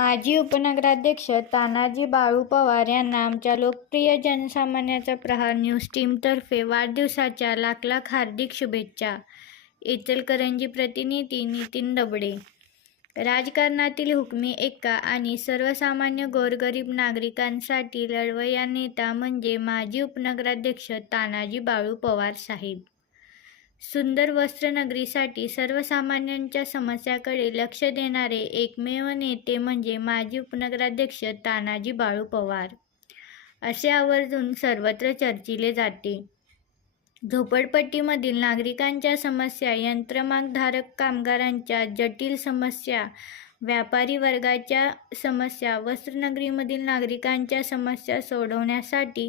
माजी उपनगराध्यक्ष तानाजी बाळू पवार यांना आमच्या लोकप्रिय जनसामान्याचा प्रहार न्यूज टीमतर्फे वाढदिवसाच्या लाख लाख हार्दिक शुभेच्छा. इचलकरंजी प्रतिनिधी नितीन दबडे. राजकारणातील हुकमी एक्का आणि सर्वसामान्य गोरगरीब नागरिकांसाठी लढवय्या नेता म्हणजे माजी उपनगराध्यक्ष तानाजी बाळू पवार साहेब. सुंदर वस्त्रनगरीसाठी सर्वसामान्यांच्या समस्याकडे लक्ष देणारे एकमेव नेते म्हणजे माजी उपनगराध्यक्ष तानाजी बाळू पवार. असे आवर्जून सर्वत्र चर्चिले जाते. झोपडपट्टीमधील नागरिकांच्या समस्या यंत्रमागधारक कामगारांच्या जटिल समस्या व्यापारी वर्गाच्या समस्या वस्त्रनगरीमधील नागरिकांच्या समस्या सोडवण्यासाठी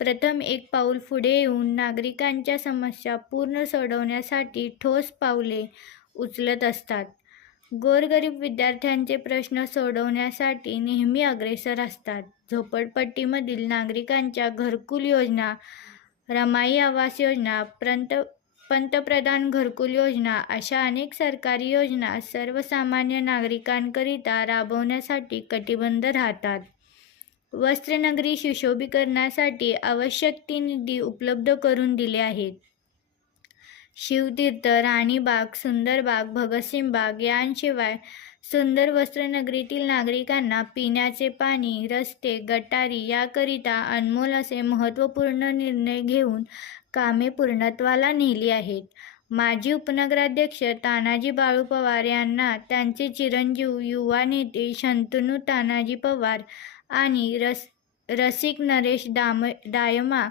प्रथम एक पाऊल पुढे येऊन नागरिकांच्या समस्या पूर्ण सोडवण्यासाठी ठोस पावले उचलत असतात. गोरगरीब विद्यार्थ्यांचे प्रश्न सोडवण्यासाठी नेहमी अग्रेसर असतात. झोपडपट्टीमधील नागरिकांच्या घरकुल योजना रमाई आवास योजना पंत पंतप्रधान घरकुल योजना अशा अनेक सरकारी योजना सर्वसामान्य नागरिकांकरिता राबवण्यासाठी कटिबंध राहतात. वस्त्रनगरी सुशोभीकरणासाठी आवश्यक ती निधी उपलब्ध करून दिले आहेत. शिवतीर्थ राणीबाग सुंदरबाग भगतसिंग बाग यांशिवाय सुंदर वस्त्रनगरीतील नागरिकांना पिण्याचे पाणी रस्ते गटारी याकरिता अनमोल असे महत्त्वपूर्ण निर्णय घेऊन कामे पूर्णत्वाला नेली आहेत. माजी उपनगराध्यक्ष तानाजी बाळू पवार यांना त्यांचे चिरंजीव युवा नेते शंतनू तानाजी पवार आणि रस रसिक नरेश दाम डायमा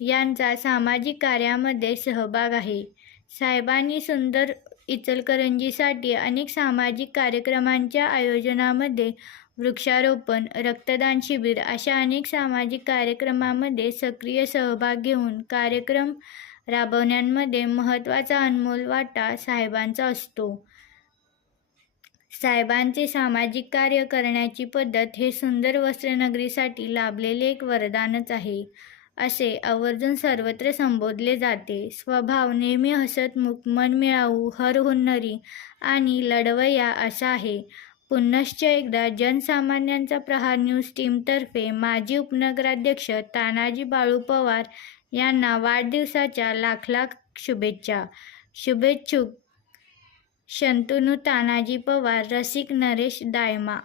यांचा सामाजिक कार्यामध्ये सहभाग आहे. साहेबांनी सुंदर इचलकरंजीसाठी अनेक सामाजिक कार्यक्रमांच्या आयोजनामध्ये वृक्षारोपण रक्तदान शिबिर अशा अनेक सामाजिक कार्यक्रमामध्ये सक्रिय सहभाग घेऊन कार्यक्रम राबवण्यामध्ये महत्त्वाचा अनमोल वाटा साहेबांचा असतो. साहेबांचे सामाजिक कार्य करण्याची पद्धत हे सुंदर वस्त्रनगरीसाठी लाभलेले एक वरदानच आहे. असे आवर्जून सर्वत्र संबोधले जाते. स्वभाव नेहमी हसतमुख मनमिळावू हरहुन्नरी आणि लढवय्या असा आहे. पुनश्च एकदा जनसामान्यांचा प्रहार न्यूज टीमतर्फे माजी उपनगराध्यक्ष तानाजी बाळू पवार यांना वाढदिवसाच्या लाख लाख शुभेच्छा. शुभेच्छुक शंतनू तानाजी पवार रसिक नरेश दायमा